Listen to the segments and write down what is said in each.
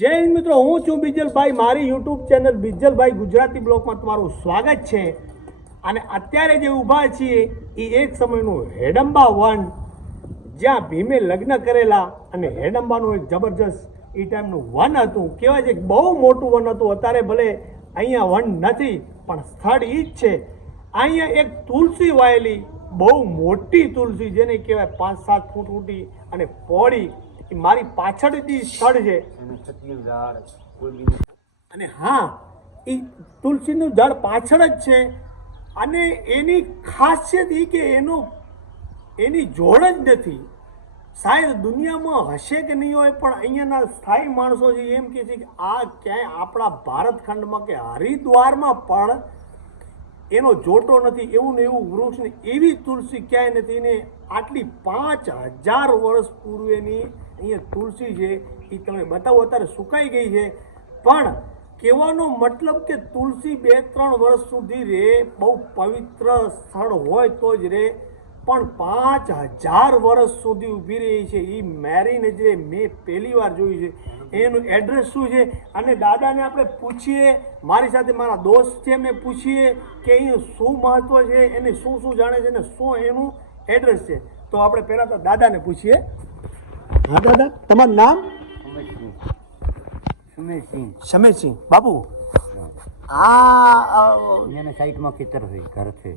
જય હિન્દ મિત્રો, હું છું બિજલભાઈ. મારી યુટ્યુબ ચેનલ બિજલભાઈ ગુજરાતી બ્લોગમાં તમારું સ્વાગત છે. અને અત્યારે જે ઊભા છીએ એ એક સમયનું હેડંબા વન, જ્યાં ભીમે લગ્ન કરેલા અને હેડંબાનું એક જબરજસ્ત એ ટાઈમનું વન હતું. કહેવાય છે બહુ મોટું વન હતું. અત્યારે ભલે અહીંયા વન નથી, પણ સ્થળ એ જ છે. અહીંયા એક તુલસી વાયેલી, બહુ મોટી તુલસી, જેને કહેવાય પાંચ સાત ફૂટ ઊંટી અને પહોળી એ મારી પાછળથી સ્થળ છે. અને હા એ તુલસીનું ઝાડ પાછળ જ છે. અને એની ખાસિયત એ કે એનું એની જોડ જ નથી. શાયદ દુનિયામાં હશે કે નહીં હોય પણ અહીંયાના સ્થાયી માણસો છે એમ કહે છે કે આ ક્યાંય આપણા ભારત ખંડમાં કે હરિદ્વારમાં પણ એનો જોટો નથી, એવું ને એવું વૃક્ષની એવી તુલસી ક્યાંય નથી ને આટલી પાંચ હજાર વર્ષ પૂર્વેની અહીંયા તુલસી છે, એ તમે બતાવો, અત્યારે સુકાઈ ગઈ છે. પણ કહેવાનો મતલબ કે તુલસી બે ત્રણ વર્ષ સુધી રે, બહુ પવિત્ર સ્થળ હોય તો જ રહે પણ પાંચ હજાર વર્ષ સુધી ઊભી રહી છે. એ મેરી નજરે મેં પહેલી વાર જોયું છે. એનું એડ્રેસ શું છે? અને દાદાને આપણે પૂછીએ મારી સાથે મારા દોસ્ત છે મેં પૂછીએ કે અહીં શું મહત્વ છે એને શું શું જાણે છે અને શું એનું એડ્રેસ છે. તો આપણે પહેલાં તો દાદાને પૂછીએ. હા દાદા તમારું નામ? સુમેશસિંહ સમીરસિંહ. બાપુ? આ એના સાઈડમાં ખેતર છે ઘર છે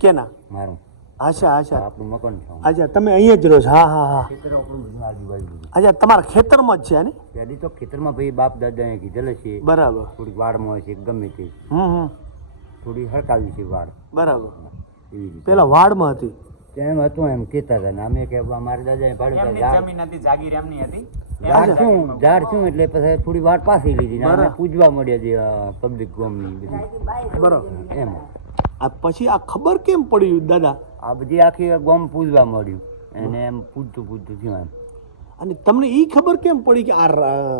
કેના? મારું. અચ્છા અચ્છા. આપણું મકાન છે અચ્છા તમે અહીંયા જ રહો છો. હા હા હા. ખેતર આપણું બધું આજુબાજુ અચ્છા તમારા ખેતરમાં જ છે ને? પહેલી તો ખેતરમાં ભાઈ બાપ દાદાએ કીધેલ છે. બરાબર. થોડીક વાડમાં હોય છે ગમે તે. હમ હમ. થોડી હડકાવી છે વાડ. બરાબર. એવી રીતે. પેલા વાડમાં હતી. તેમ હતું એમ કહેતા હતા. ને અમે કે મારા દાદાએ ભાડું ઝાડ જમીન હતી જાગીર એમની હતી. ઝાડ શું? ઝાડ શું? એટલે પછી થોડી વાડ પાછી લીધી ને અમે પૂજવા મળ્યા છે પબ્લિક ગોમની બધી. બરાબર. એમ. આ પછી આ ખબર કેમ પડી દાદા? આ બધી આખી ગોમ પૂજવા મળ્યું. એને એમ પૂજતું પૂજતું થયું એમ. અને તમને એ ખબર કેમ પડી કે આ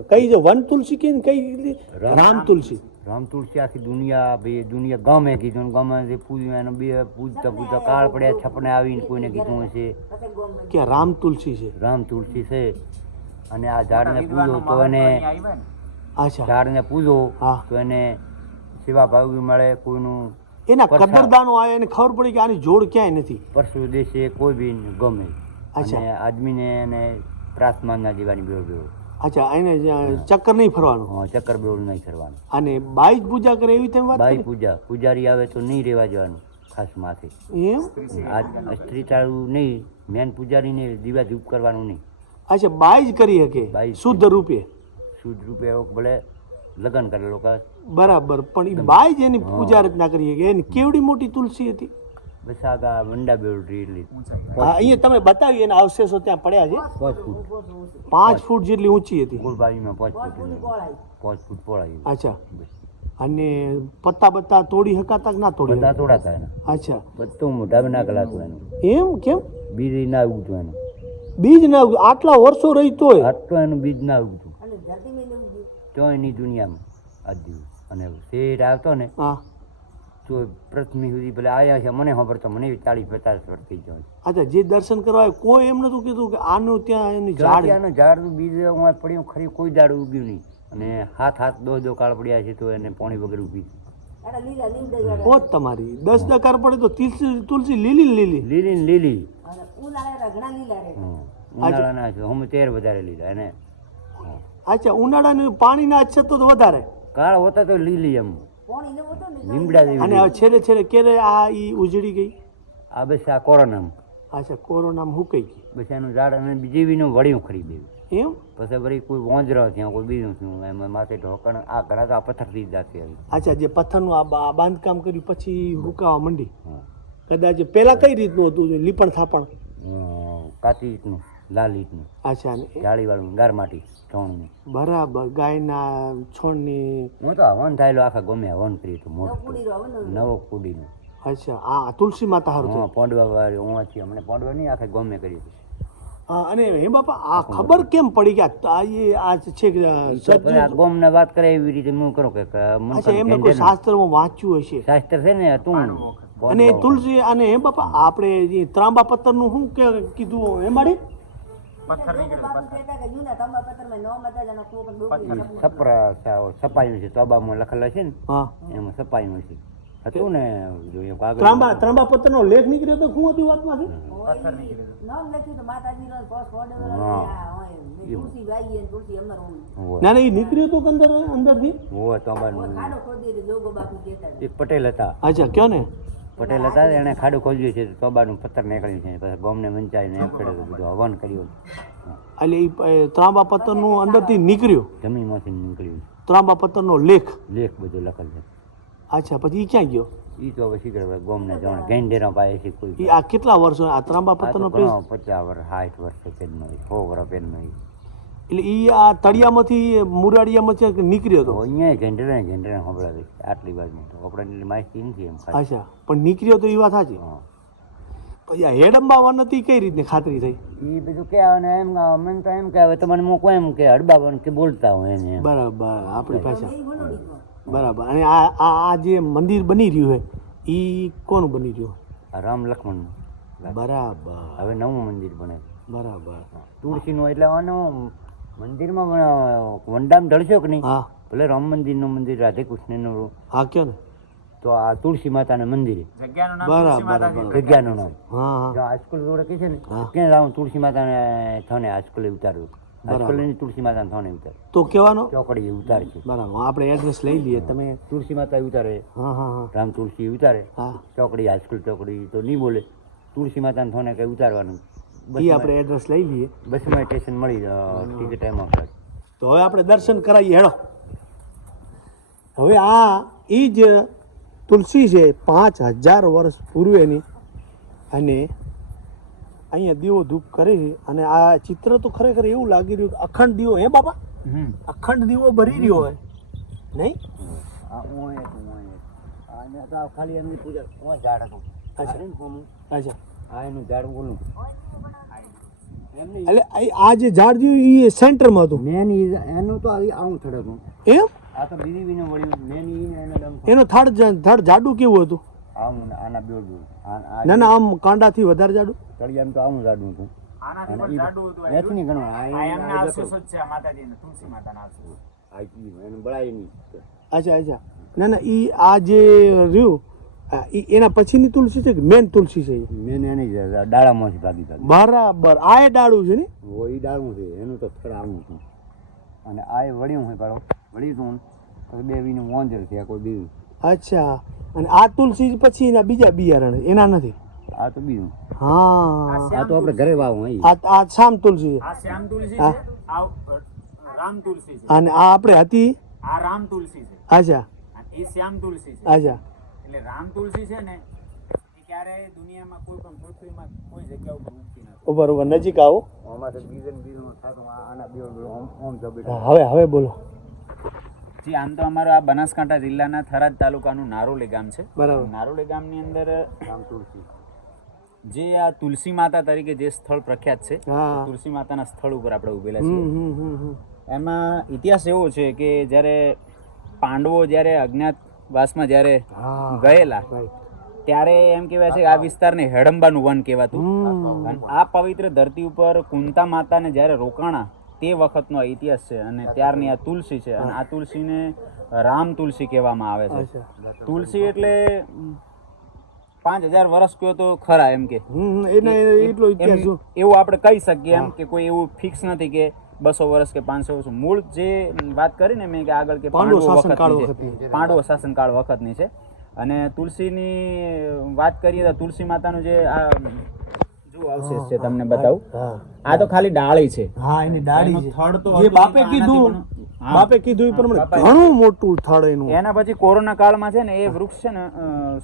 કઈ છે વન તુલસી કે કઈ? રામ- તુલસી. રામ તુલસી. આખી દુનિયા ભાઈ દુનિયા ગમે કીધું ને ગામે જે પૂજ્યું એનું બે પૂજતા પૂજતા કાળ પડ્યા છપને આવીને કોઈને કીધું હશે. કે રામ તુલસી છે. રામ તુલસી છે. અને આ ઝાડને પૂજો તો એને ઝાડને પૂજો. તો એને સેવા ભાવી મળે કોઈનું એના. કદરદાનો આયા એને ખબર પડી કે આની જોડ ક્યાંય નથી. પરસુ દેશે કોઈ બી ગમે. અચ્છા. આદમીને એને પ્રાર્થના દેવાની બેવ બેવ અચ્છા એને ચક્કર નહીં ફરવાનું? હા ચક્કર બેવ નહીં ફરવાનું. અને બાઈ પૂજા કરે એવી તમે વાત બાઈ પૂજા. પૂજારી આવે તો નહીં રહેવા જવાનું ખાસ માથે. એમ? આ સ્ત્રી તાળું નહીં મેન પૂજારીને દીવા ધૂપ કરવાનું નહીં. અચ્છા બાઈ જ કરી શકે બાઈ શુદ્ધ રૂપે? શુદ્ધ રૂપે ભલે લગ્ન કરે લોકો બરાબર. પણ એ બાઈ જેની એની પૂજા રચના કરીએ કે એની કેવડી મોટી તુલસી હતી? બસ આગા વંડા બેવડી એટલી હા અહીંયા તમે બતાવી એના અવશેષો ત્યાં પડ્યા છે. પાંચ ફૂટ. પાંચ ફૂટ જેટલી ઊંચી હતી. કુલ બાજુમાં પાંચ ફૂટ પાંચ ફૂટ પહોળાઈ અચ્છા. અને પત્તા બત્તા તોડી હકાતા કે ના તોડી અચ્છા. પત્તું મોઢા ના કલાતું એનું. એમ? કેમ? બીજ ના ઉગતું એનું. બીજ ના ઉગે. આટલા વર્ષો રહી તોય. આટલું એનું બીજ ના ઉગતું. તો એની દુનિયામાં દિવસ. અને શેઠ આવતો ને હા. તો પ્રથમી સુધી પેલા આવ્યા છે મને ખબર તો મને ચાલીસ પચાસ વર્ષ થઈ જવાનું અચ્છા જે દર્શન કરવા આવે કોઈ એમ નતું કીધું કે આનું ત્યાં એનું ઝાડ ત્યાંનું ઝાડનું બીજ હું પડ્યું ખરી કોઈ ઝાડ ઉગ્યું નહીં. અને હાથ હાથ દો દો કાળ પડ્યા છે તો એને પાણી વગર ઊભી પોત તમારી. દસ દકાર પડે તો તુલસી તુલસી લીલી લીલી. લીલી લીલી. હમ. ઉનાળાના છે હમ તેર વધારે લીધા એને. અચ્છા ઉનાળાની પાણીના અછત તો વધારે. કાળ હોતા તો લીલી એમ. લીમડા જેવી અને હવે છેલ્લે છેલ્લે ક્યારે આ ઈ ઉજળી ગઈ? આ બસ આ કોરોનામાં. અચ્છા કોરોનામાં હુકાઈ ગઈ? બસ એનું ઝાડ અને બીનું વળ્યું ખરી દેવું એમ? પછી વળી કોઈ વોંજરો ત્યાં કોઈ બીજું થયું એમાં માથે ઢોકણ આ ઘણા તો આ પથ્થરથી જ જાતી આવી. અચ્છા જે પથ્થરનું આ બા- બાંધકામ કર્યું પછી હુકાવા માંડી. કદાચ પહેલાં કઈ રીતનું હતું લીપણ થાપણ? કાચી ઈંટનું લાલ ઈટનું અચ્છા જાળીવાળું ગાર માટી છોણનું બરાબર ગાયના છોડની. હું તો હવન થયેલો આખા ગમે હવન કરી તો મોટું. નવો કુડીનું. અચ્છા આ તુલસી માતા હારું હા પોંડવા વાળી હું છીએ અમને પોંડવા નહીં આખે ગમે કરી હા અને હે બાપા આ ખબર કેમ પડી કે આ આ એ આ છે કે ગોમને વાત કરે એવી રીતે હું કરો કે અચ્છા કોઈ એમને કોઈ શાસ્ત્રમાં વાંચ્યું હશે? શાસ્ત્ર છે ને તું અને તુલસી અને હે બાપા આપણે જે ત્રાંબા પત્તરનું શું કે કીધું હે માડી પથ્થર નીકળ્યો પથ્થર. સપરા સપાયું છે તોબામાં લખેલા છે ને એમાં સપાયું છે. હતું ને જો કાગળ ત્રાંબા ત્રાંબા પત્તરનો લેખ નીકળ્યો તો શું હતી વાતમાં છે? પથ્થર નીકળ્યો હોવે. ના ના એ નીકળ્યો તો અંદર અંદરથી? હોવે તોબાનું. એક પટેલ હતા. અચ્છા કયો ને? પટેલ હતા એને ખાડું ખોલ્યું છે તોબાનું પથ્થર નીકળ્યું છે પછી ગોમને વંચાઈને એમ કરે બધું હવન કર્યું એટલે એ ત્રાંબા પત્તરનું અંદરથી નીકળ્યું? જમીનમાંથી નીકળ્યું. ત્રાંબા પત્તરનો લેખ? લેખ બધું લખેલ છે. અચ્છા પછી એ ક્યાં ગયો? એ તો હવે શીખર ગોમને જાણે ગેંડેરા પાસે છે કોઈ આ કેટલા વર્ષો આ ત્રાંબા પેજ? પચાસ વર્ષ સાઠ વર્ષ પેનમાં સો વર્ષ પેનમાં એટલે એ આ તળિયામાંથી મુરાડિયામાંથી નીકળ્યો હતો અહીંયા ગેંડેરા સંભળાવે છે આટલી બાજુ તો. આપણે માહિતી નથી એમ અચ્છા પણ નીકળ્યો તો એ વાત સાચી. પછી આ હેડંબા વન હતી કઈ રીતની ખાતરી થઈ? એ બધું કે આવે ને એમ મને તો એમ કે હવે તમને મૂકો એમ કે હડબા કે બોલતા હોય એને બરાબર આપણી ભાષા. બરાબર. અને આ આ જે મંદિર બની રહ્યું છે એ કોનું બની રહ્યું રામ લક્ષ્મણ બરાબર. હવે નવું મંદિર બને. બરાબર. તુલસીનું એટલે આનું મંદિરમાં પણ વંડામ ઢળશો કે નહીં? હા. ભલે રામ મંદિરનું મંદિર રાધે કૃષ્ણનું. હા કયો ને? તો આ તુલસી માતાના મંદિરે. જગ્યાનું નામ બરાબર, તુલસી માતા છે. બરાબર. જગ્યાનું નામ. હા હા. જો હાઈસ્કૂલ જોડે કે છે ને. ક્યાં જાઉં તુલસી માતાને થને હાઈસ્કૂલે ઉતાર્યું હાઈસ્કૂલે તુલસી માતાને થાને તો કહેવાનો? ચોકડીએ ઉતારે છે બરાબર આપણે એડ્રેસ લઈ લઈએ. તમે તુલસી માતા ઉતારે હા હા હા. રામ તુલસી ઉતારે ચોકડી હાઈસ્કૂલ ચોકડી તો નહીં બોલે. તુલસી માતાને થોને કઈ ઉતારવાનું. એ આપણે એડ્રેસ લઈ લઈએ. બસમાં સ્ટેશન મળી ટિકિટ ટાઈમ આપણે તો હવે આપણે દર્શન કરાવીએ હેડો. હવે આ એ જ તુલસી છે પાંચ હજાર વર્ષ પૂર્વેની. અને અહીંયા દીવો ધૂપ કરે છે. અને આ ચિત્ર તો ખરેખર એવું લાગી રહ્યું કે અખંડ દીવો હે બાપા? અખંડ દીવો ભરી રહ્યો હોય. નહીં? ખાલી એમની પૂજા. અચ્છા. આ એનું ઝાડ ઓલું. એટલે આ- આ જે ઝાડ જોયું એ સેન્ટરમાં હતું? મેન એનું તો આવી આવું થડ હતું. એમ? આ તો બીજી બીને વળ્યું. મેન એને એનો થડ થડ જાડું કેવું હતું? આમ આના બેડ ના ના આમ કાંડાથી વધારે જાડું? તળિયાનું તો આવું જાડું હતું. આનાથી પણ જાડું હતું. આ. એથની આ આ એમના આ છે આ તુલસી માતાના આશીષ. આ ઈ બળાય નહીં. અચ્છા અચ્છા. ના ના એ આ જે રહ્યું ઈ એના પછીની તુલસી છે કે મેન તુલસી છે? મેન એની ડાળામાં ડાળામાંથી ભાગી ભાગી. બરાબર. આ એ ડાળું છે ને? ઓ એ ડાળું છે એનું તો થડ આવું છું. અને આ એ વળ્યું હોય પાડો વળી છું તો બે વીનું મોંજર છે કોઈ બીજું. અચ્છા. અને આ તુલસી પછી એના બીજા બિયારણ એના નથી? આ તો બીજું. હા. આ તો આપણે ઘરે વાવું અહીં આ આ શામ તુલસી છે. આ શ્યામ તુલસી છે આ રામ તુલસી છે. અને આ આપણે હતી? આ રામ તુલસી છે. અચ્છા. એ શ્યામ તુલસી છે. અચ્છા. એટલે રામ તુલસી છે ને એ ક્યારેય દુનિયામાં કોઈ પણ પૃથ્વીમાં કોઈ જગ્યા ઉપર ઉગતી નથી. ઉપર ઉપર નજીક આવો. હવે હવે બોલો. જી આમ તો અમારો આ બનાસકાંઠા જિલ્લાના થરાદ તાલુકાનું નારોલી ગામ છે. બરાબર. નારોલી ગામની અંદર રામ તુલસી. જે આ તુલસી માતા તરીકે જે સ્થળ પ્રખ્યાત છે તુલસી માતાના સ્થળ ઉપર આપણે ઉભેલા છે છીએ. હમ હમ હમ. એમાં ઇતિહાસ એવો છે કે જ્યારે પાંડવો જ્યારે અજ્ઞાતવાસમાં જ્યારે ગયેલા ત્યારે એમ કહેવાય છે કે આ વિસ્તારને હેડંબાનું વન કહેવાતું. અને આ પવિત્ર ધરતી ઉપર કુંતા માતાને જ્યારે રોકાણા તે વખતનો ઇતિહાસ છે અને ત્યારની આ તુલસી છે. અને આ તુલસીને રામ તુલસી કહેવામાં આવે છે. તુલસી એટલે પાંચ હજાર વર્ષ કયો તો ખરા એમ કે? એવું આપણે કહી શકીએ એમ કે કોઈ એવું ફિક્સ નથી કે બસો વર્ષ કે પાંચસો વર્ષ. મૂળ જે વાત કરીને મેં કે આગળ કે પાંડવો શાસનકાળ વખતની પાંડવો શાસનકાળ વખતની છે. અને તુલસીની વાત કરીએ તો તુલસી માતાનું જે આ જો અવશેષ છે તમને બતાવું. આ તો ખાલી ડાળી છે. હા એની દાઢી છે. થડ તો જે બાપે કીધું આનાથી પણ- હા. બાપે કીધું એ પ્રમાણે ઘણું મોટું થડ એનું. એના પછી કોરોના કાળમાં છે ને એ વૃક્ષ છે ને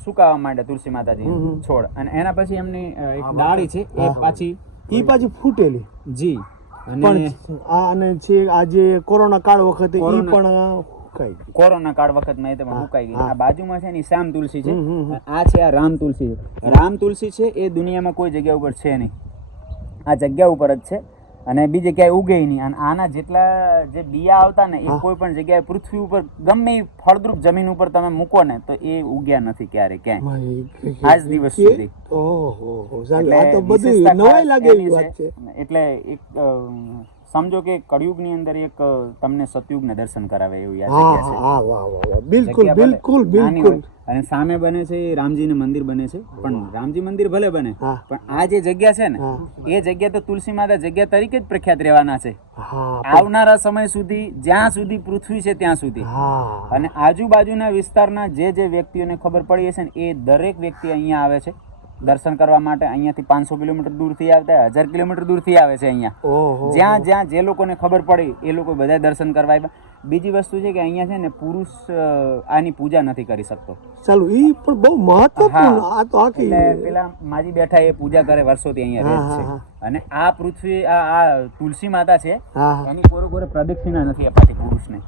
સુકાવા માંડ્યા તુલસી માતાજી. છોડ. અને એના પછી એમની એક ડાળી છે એ પાછી એ પાછી ફૂટેલી. જી. પણ આ અને છે આ જે કોરોના કાળ વખતે એ પણ કોરોના કાળ વખતમાં એ તેમાં મુકાઈ ગઈ આ બાજુમાં છે ને શ્યામ તુલસી છે. આ છે આ રામ તુલસી રામ તુલસી છે એ દુનિયામાં કોઈ જગ્યા ઉપર છે નહીં. આ જગ્યા ઉપર જ છે. અને બીજે ક્યાંય ઉગે નહીં. અને આના જેટલા જે બિયા આવતા ને એ કોઈ પણ જગ્યાએ પૃથ્વી ઉપર ગમે એ ફળદ્રુપ જમીન ઉપર તમે મૂકો ને તો એ ઉગ્યા નથી ક્યારે ક્યાંય. આજ દિવસ સુધી. એટલે એક સમજો કે કળિયુગની અંદર એક તમને સતયુગને દર્શન કરાવે એવું યાદ છે. બિલકુલ બિલકુલ બિલકુલ. અને સામે બને છે એ રામજીનું મંદિર બને છે. પણ રામજી મંદિર ભલે બને પણ આ જે જગ્યા છે ને એ જગ્યા તો તુલસી માતા જગ્યા તરીકે જ પ્રખ્યાત રહેવાના છે. આવનારા સમય સુધી જ્યાં સુધી પૃથ્વી છે ત્યાં સુધી. અને આજુબાજુના વિસ્તારના જે જે વ્યક્તિઓને ખબર પડી હશે ને એ દરેક વ્યક્તિ અહીંયા આવે છે. દર્શન કરવા માટે અહીંયાથી પાંચસો કિલોમીટર દૂરથી આવતા હજાર કિલોમીટર દૂરથી આવે છે અહીંયા. જ્યાં જ્યાં જે લોકોને ખબર પડી એ લોકો બધા દર્શન કરવા આવ્યા. બીજી વસ્તુ છે કે અહીંયા છે ને પુરુષ આની પૂજા નથી કરી શકતો. ચાલો એ પણ બહુ મહત્વપૂર્ણ. આ તો એટલે પેલા માજી બેઠા એ પૂજા કરે વર્ષોથી અહીંયા રહે છે. અને આ પૃથ્વી આ આ તુલસી માતા છે. એની કોરો કોરે પ્રદક્ષિણા નથી અપાતી પુરુષને.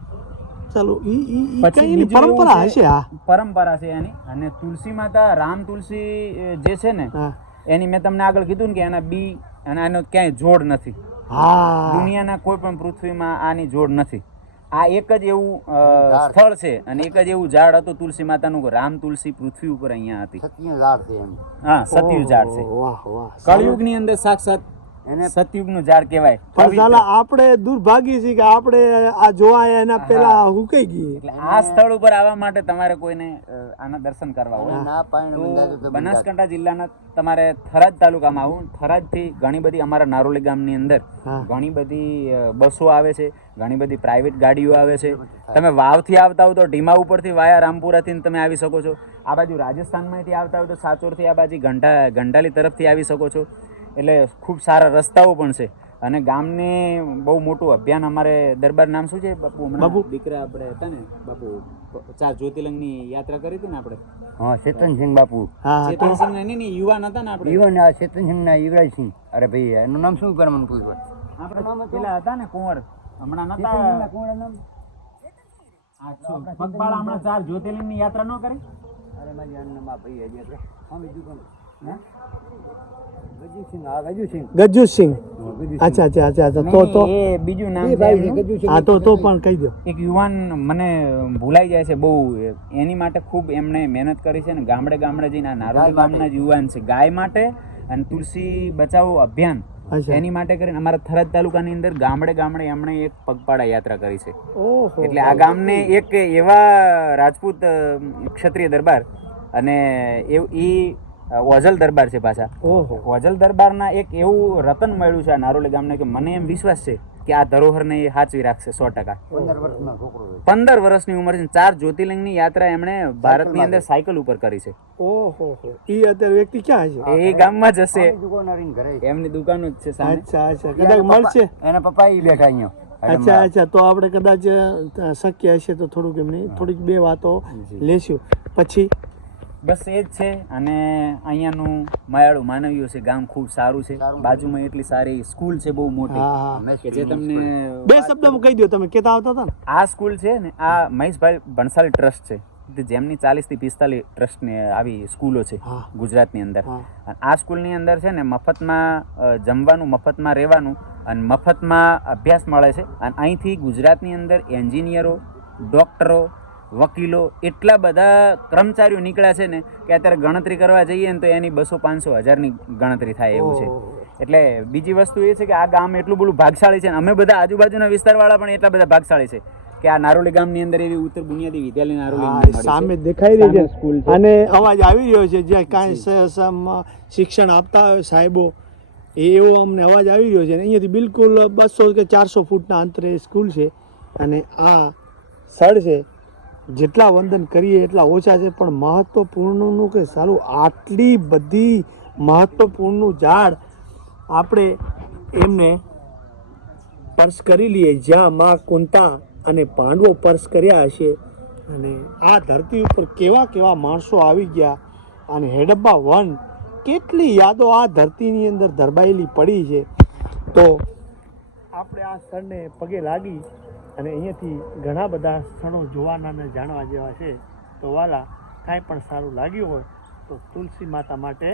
ચાલો ઈ ઈ કઈ પરંપરા છે- હશે હા પરંપરા છે એની. અને તુલસી માતા રામ તુલસી જે છે ને એની મેં તમને આગળ કીધું ને કે એના બી અને આનો ક્યાંય જોડ નથી. હા. દુનિયાના કોઈ પણ પૃથ્વીમાં આની જોડ નથી. આ એક જ એવું સ્થળ છે અને એક જ એવું ઝાડ હતું તુલસી માતાનું કે રામ તુલસી પૃથ્વી ઉપર અહીંયા હતી. સત્ય ઝાડ છે હા સત્યુ ઝાડ છે. ઓહો, વાહ વાહ. કળિયુગની અંદર સાક્ષાત એને સતયુગનું ઝાડ કહેવાય. પણ સાલા આપણે દુર્ભાગી છીએ કે આપણે આ જોવા એના પેલા હુકાઈ ગઈ. એટલે આ સ્થળ ઉપર આવવા માટે તમારે કોઈને આના દર્શન કરવા હોય. ના પાણી બનાસકાંઠા જિલ્લાના તમારે થરાદ તાલુકામાં આવું. થરાદથી ઘણી બધી અમારા નારોલી ગામની અંદર ઘણી બધી બસો આવે છે ઘણી બધી પ્રાઇવેટ ગાડીઓ આવે છે. તમે વાવથી આવતા હો તો ઢીમા ઉપરથી વાયા રામપુરાથી તમે આવી શકો છો. આ બાજુ રાજસ્થાનમાંથી આવતા હોય તો સાચોરથી આ બાજુ ઘંટા ઘંટાલી તરફથી આવી શકો છો. એટલે ખૂબ સારા રસ્તાઓ પણ છે. અને ગામને બહુ મોટું અભિયાન અમારે દરબાર નામ શું છે? બાપુ બાપુ. દીકરા આપણે હતા ને બાપુ ચાર જ્યોતિર્લિંગની યાત્રા કરી હતી ને આપણે? હા ચેતનસિંહ બાપુ. હા ચેતનસિંહ ને નહીં, નહીં, યુવાન હતા ને આપણે? ઈવન આ ચેતનસિંહ ના યુવરાજસિંહ. અરે ભાઈ એનું નામ શું કરે મને પૂછવા આપણે પેલા હતા ને કુંવર. હમણાં નતા કુંવર નામ? પગપાળા હમણાં ચાર જ્યોતિર્લિંગની યાત્રા ન કરી? અરે મારી અન્નમાં ભાઈ હજી હા બીજું ગજુસિંહ હા ગજુસિંહ ગજ્જુસિંહ ગજુસિંહ અચ્છા અચ્છા અચ્છા અચ્છા. તો તો. એ બીજું નામ છે ભાઈ એમનું. ગજુસિંહ હા તો તો પણ કહી દો. એક યુવાન મને ભૂલાઈ જાય છે બહુ. એની માટે ખૂબ એમણે મહેનત કરી છે ને ગામડે ગામડે જઈને આ નારોલી. ગામના જ યુવાન છે. ગાય માટે અને તુલસી બચાવો અભિયાન એની માટે કરીને અમારા થરાદ તાલુકાની અંદર ગામડે ગામડે એમણે એક પગપાળા યાત્રા કરી છે. એટલે આ ગામને એક એવા રાજપૂત ક્ષત્રિય દરબાર અને એ ઈ ઓઝલ દરબાર છે પાછા. ઓહો. ઓઝલ દરબારના એક એવું રતન મળ્યું છે આ નારોલી ગામને કે મને એમ વિશ્વાસ છે કે આ ધરોહરને એ સાચવી રાખશે સો ટકા. પંદર વર્ષનો છોકરો છે. પંદર વર્ષની ઉંમર છે. ચાર જ્યોતિર્લિંગની યાત્રા એમણે ભારતની અંદર સાયકલ ઉપર કરી છે. ઓહો એ અત્યારે વ્યક્તિ ક્યાં છે? એ ગામમાં જ હશે. એમની દુકાનો જ છે અચ્છા અચ્છા. કદાચ મળશે? એના પપ્પા એ બેઠા અહીંયા અચ્છા અચ્છા. તો આપણે કદાચ શક્ય હશે તો થોડુંક એમની થોડીક બે વાતો લેશું. પછી બસ એ જ છે અને અહીંયાનું માયાળું માનવીઓ છે ગામ ખૂબ સારું છે. બાજુમાં એટલી સારી સ્કૂલ છે બહુ મોટી. કે જે તમને બે શબ્દમાં કહી દો તમે કેતા આવતા હતા આ સ્કૂલ છે ને આ મહેશભાઈ ભણસાલી ટ્રસ્ટ છે. જેમની ચાલીસથી પિસ્તાલીસ ટ્રસ્ટની આવી સ્કૂલો છે ગુજરાતની અંદર. આ સ્કૂલની અંદર છે ને મફતમાં જમવાનું મફતમાં રહેવાનું અને મફતમાં અભ્યાસ મળે છે. અને અહીંથી ગુજરાતની અંદર એન્જિનિયરો ડૉક્ટરો વકીલો એટલા બધા કર્મચારીઓ નીકળ્યા છે ને કે અત્યારે ગણતરી કરવા જઈએ ને તો એની બસો પાંચસો હજારની ગણતરી થાય એવું છે. એટલે બીજી વસ્તુ એ છે કે આ ગામ એટલું બધું ભાગશાળી છે અને અમે બધા આજુબાજુના વિસ્તારવાળા પણ એટલા બધા ભાગશાળી છે કે આ નારોલી ગામની અંદર એવી ઉત્તર બુનિયાદી વિદ્યાલય નારોલી. સામે દેખાઈ રહી છે. સ્કૂલ અને અવાજ આવી રહ્યો છે જ્યાં કાંઈ શિક્ષણ આપતા હોય સાહેબો એવો અમને અવાજ આવી રહ્યો છે. અને અહીંયાથી બિલકુલ બસો કે ચારસો ફૂટના અંતરે સ્કૂલ છે. અને આ સ્થળ છે. જેટલા વંદન કરીએ એટલા ઓછા છે, પણ મહત્વપૂર્ણનું કે સારું? આટલી બધી મહત્વપૂર્ણનું ઝાડ આપણે એમને સ્પર્શ કરી લઈએ, જ્યાં મા કુંતા અને પાંડવો સ્પર્શ કર્યા હશે. અને આ ધરતી ઉપર કેવા કેવા માણસો આવી ગયા અને હેડબ્બા વન કેટલી યાદો આ ધરતીની અંદર ધરબાયેલી પડી છે. તો આપણે આ સ્થળને પગે લાગી અને અહીંયાથી ઘણા બધા સ્થળો જોવાના અને જાણવા જેવા છે. તો વાલા કાંઈ પણ સારું લાગ્યું હોય તો તુલસી માતા માટે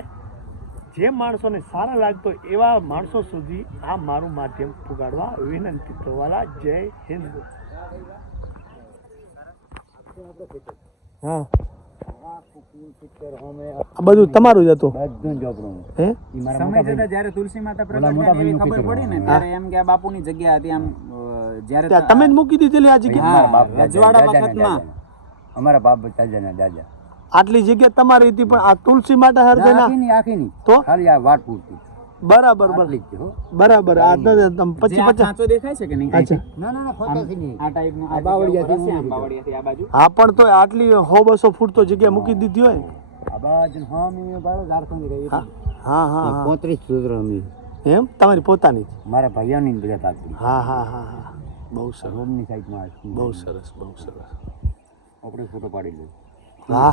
જે માણસોને સારા લાગતો એવા માણસો સુધી આ મારું માધ્યમ પુગાડવા વિનંતી. તો વાલા જય હિન્દ. હા. આ બધું તમારું જ હતું? બધું જ હે? સમય જતા જ્યારે તુલસી માતા પ્રગટ મોટા થયા ને એવી ખબર. પડી ને ત્યારે એમ કે બાપુની જગ્યા હતી આમ જ્યારે તમે જ મૂકી દીધેલી આ જગ્યા? રજવાડા વખતમાં. અમારા બાપ દાદાના દાદા. આટલી જગ્યા તમારી હતી પણ આ તુલસી માટે હર ના, આખી ની તો? ખાલી આ વાટ પૂરતી. બરાબર બરાબર. આ તો તમ જે પચીસ દેખાય છે કે નહીં? અચ્છા. ના ના ના નહીં. આ ટાઈપનું આ આ બાવળિયાથી આ બાવળિયાથી આ બાજુ? હા પણ તો આટલી હો બસો ફૂટ તો જગ્યા મૂકી દીધી હોય. આ બાજુ હા મેં બાળો ઝારખંડ રહી હા હા હા હા. પોત્રીસ સૂત્ર અમે એમ? તમારી પોતાની મારા ભાઈઓની બધા હા હા હા હા. બહુ સરસ. રોડની સાઈડમાં બહુ સરસ બહુ સરસ. આપણે ફોટો પાડી લઈએ હા.